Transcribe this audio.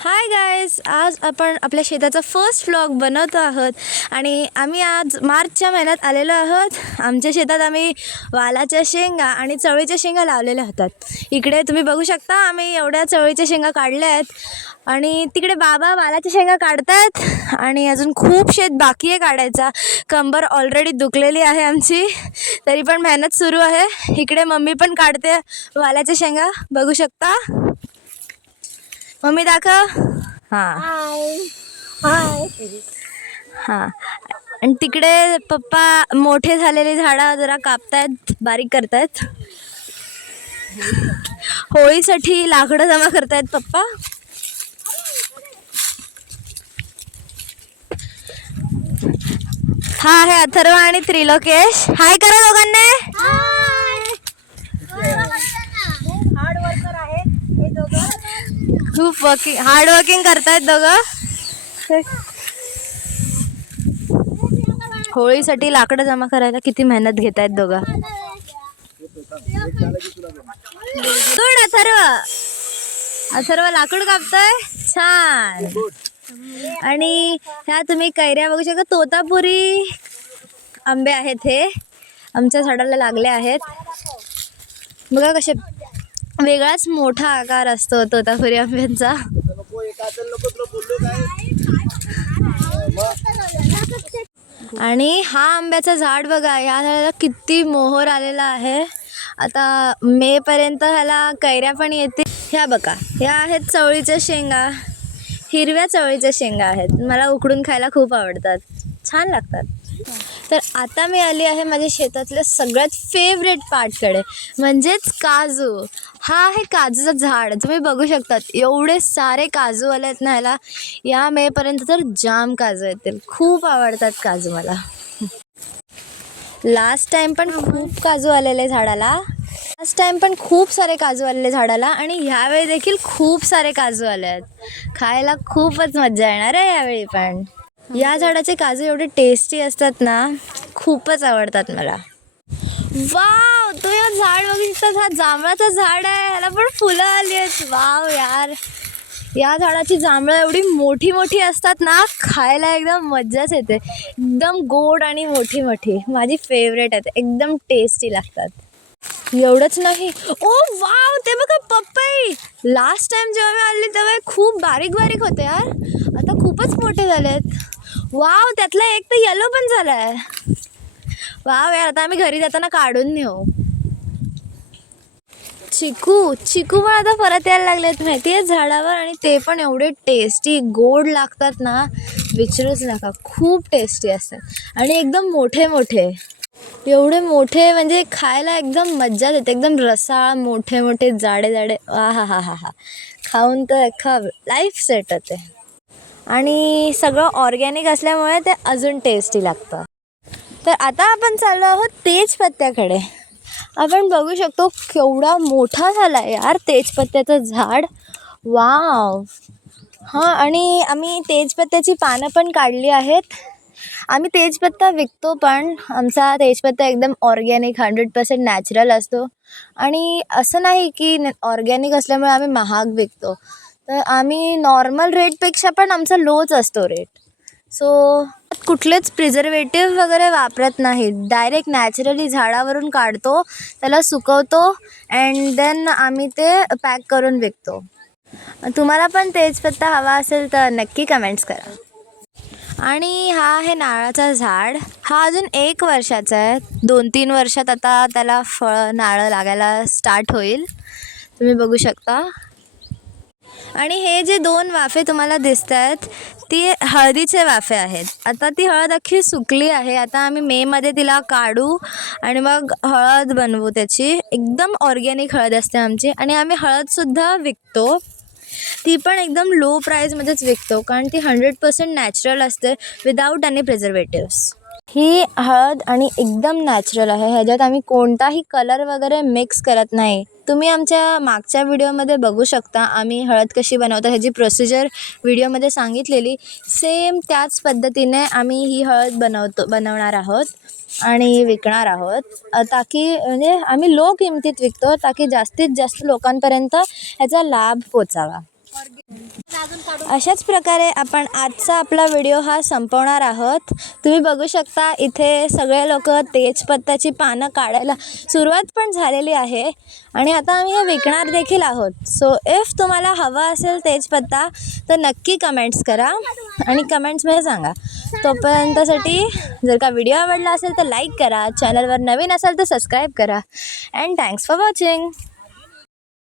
Hi guys, आज आपण आपल्या शेताचा फर्स्ट व्लॉग बनवतो आहोत आणि आम्ही आज मार्चच्या महिन्यात आलेलो आहोत. आमच्या शेतात आम्ही वालाच्या शेंगा आणि चवळीच्या शेंगा लावलेल्या होतात. इकडे तुम्ही बघू शकता आम्ही एवढ्या चवळीच्या शेंगा काढल्या आहेत आणि तिकडे बाबा वालाच्या शेंगा काढतात आणि अजून खूप शेत बाकी आहे काढायचा. कंबर ऑलरेडी दुखलेली आहे आमची, तरी पण मेहनत सुरू आहे. इकडे मम्मी पण काढते वालाच्या शेंगा, बघू शकता. मम्मी दाखव. हां हाय. हां, आणि तिकडे पप्पा मोठे झालेले झाडं जरा कापतायत, बारीक करतायत. होळीसाठी लाकडं जमा करतायत पप्पा. हा आहे अथर्व आणि त्रिलोकेश. हाय करा दोघांना. हार्ड वर्कर आहेत हे दोघं. खूप हार्ड वर्किंग करतायत दोघं. होळीसाठी लाकडं जमा करायला किती मेहनत घेत आहेत दोघं. सोड अथर्व लाकूड कापतोय छान. आणि ह्या तुम्ही कैऱ्या बघू शकता, तोतापुरी आंबे आहेत. हे आमच्या झाडाला लागले आहेत. बघा कसे वेगळाच मोठा आकार असतो तोतापुरी आंब्यांचा. आणि हा आंब्याचं झाड बघा, या झाडाला किती मोहर आलेला आहे. आता मे पर्यंत ह्याला कैऱ्या पण येतील. ह्या बघा, ह्या आहेत चवळीच्या शेंगा. हिरव्या चवळीच्या शेंगा आहेत. मला उकडून खायला खूप आवडतात, छान लागतात. तर आता मी आली आहे माझ्या शेतातल्या सगळ्यात फेवरेट पार्टकडे, म्हणजेच काजू. हा आहे काजूचं झाड. तुम्ही बघू शकतात एवढे सारे काजू आले आहेत ना ह्याला. या मेपर्यंत तर जाम काजू येतील. खूप आवडतात काजू मला. लास्ट टाइम पण खूप काजू आलेले झाडाला. खूप सारे काजू आलेले झाडाला आणि ह्यावेळी देखील खूप सारे काजू आले आहेत. खायला खूपच मजा येणार आहे यावेळी पण. या झाडाचे काजू एवढे टेस्टी असतात ना, खूपच आवडतात मला. वाव, तो या झाड बघू शकतात, हा जांभळाचं झाड आहे. ह्याला पण फुलं आली आहेत. वाव यार, या झाडाची जांभळं एवढी मोठी मोठी असतात ना, खायला एकदम मज्जाच येते. एकदम गोड आणि मोठी मोठी, माझी फेवरेट आहेत. एकदम टेस्टी लागतात. एवढंच नाही, ओ वाव, ते बघा पपई. लास्ट टाइम जेव्हा मी आले तेव्हा खूप बारीक बारीक होते यार, आता खूपच मोठे झालेत. वाव, त्यातला एक तर येलो पण झालाय. वाव यार, आता आम्ही घरी जाताना काढून नेऊ. चिकू पण आता परत यायला लागलेत माहिती आहे झाडावर, आणि ते पण एवढे टेस्टी गोड लागतात ना, विचारूच नका. खूप टेस्टी असतात आणि एकदम मोठे मोठे. एवढे मोठे म्हणजे खायला एकदम मज्जाच येते. एकदम रसाळ, मोठे मोठे, जाडे जाडे. हा खाऊन तर अख्खा लाईफ सेट होते. आणि सगळं ऑर्गॅनिक असल्यामुळे ते अजून टेस्टी लागतं. तर आता आपण चाललो आहोत तेजपत्त्याकडे. आपण बघू शकतो केवढा मोठा झाला आहे यार तेजपत्त्याचं झाड. वाव. हां, आणि आम्ही तेजपत्त्याची पानं पण काढली आहेत. आम्ही तेजपत्ता विकतो पण. आमचा तेजपत्ता एकदम ऑर्गॅनिक 100% नॅचरल असतो. आणि असं नाही की ऑर्गॅनिक असल्यामुळे आम्ही महाग विकतो. तर आम्ही नॉर्मल रेटपेक्षा पण आमचा लोच असतो रेट. सो कुठलेच प्रिझर्वेटिव्ह वगैरे वापरत नाही. डायरेक्ट नॅचरली झाडावरून काढतो, त्याला सुकवतो अँड देन आम्ही ते पॅक करून विकतो. तुम्हाला पण तेजपत्ता हवा असेल तर नक्की कमेंट्स करा. आणि हा आहे नारळाचा झाड. हा अजून 1 वर्षाचा आहे. 2-3 वर्षात आता त्याला फळं नारळ लागायला स्टार्ट होईल. तुम्ही बघू शकता. आणि हे जे 2 वाफे तुम्हाला दिसत आहेत ती हळदीचे वाफे आहेत. आता ती हळद अख्खी सुकली आहे. आता आम्ही मेमध्ये तिला काढू आणि मग हळद बनवू त्याची. एकदम ऑर्गॅनिक हळद असते आमची. आणि आम्ही हळदसुद्धा विकतो. ती पण एकदम लो प्राईजमध्येच विकतो, कारण ती 100% नॅचरल असते विदाऊट एनी प्रिझर्वेटिव्स. ही हळद आणि एकदम नॅचरल आहे. ह्याच्यात आम्ही कोणताही कलर वगैरे मिक्स करत नाही. तुम्ही आमच्या मागच्या व्हिडिओमध्ये बघू शकता आम्ही हळद कशी बनवतो ह्याची प्रोसिजर व्हिडिओमध्ये सांगितलेली. सेम त्याच पद्धतीने आम्ही ही हळद बनवणार आहोत आणि विकणार आहोत. ताकी म्हणजे आम्ही लो किमतीत विकतो, ताकी जास्तीत जास्त लोकांपर्यंत ह्याचा लाभ पोचावा. अजून काढून अशाच प्रकारे आपण आजचा आपला व्हिडिओ हा संपवणार आहोत. तुम्ही बघू शकता इथे सगळे लोक तेजपत्त्याची पानं काढायला सुरुवात पण झालेली आहे आणि आता आम्ही हे विकणार देखील आहोत. सो इफ तुम्हाला हवा असेल तेजपत्ता तर नक्की कमेंट्स करा आणि कमेंट्समध्ये सांगा. तोपर्यंतसाठी जर का व्हिडिओ आवडला असेल तर लाईक करा, चॅनलवर नवीन असेल तर सबस्क्राईब करा. And thanks for watching.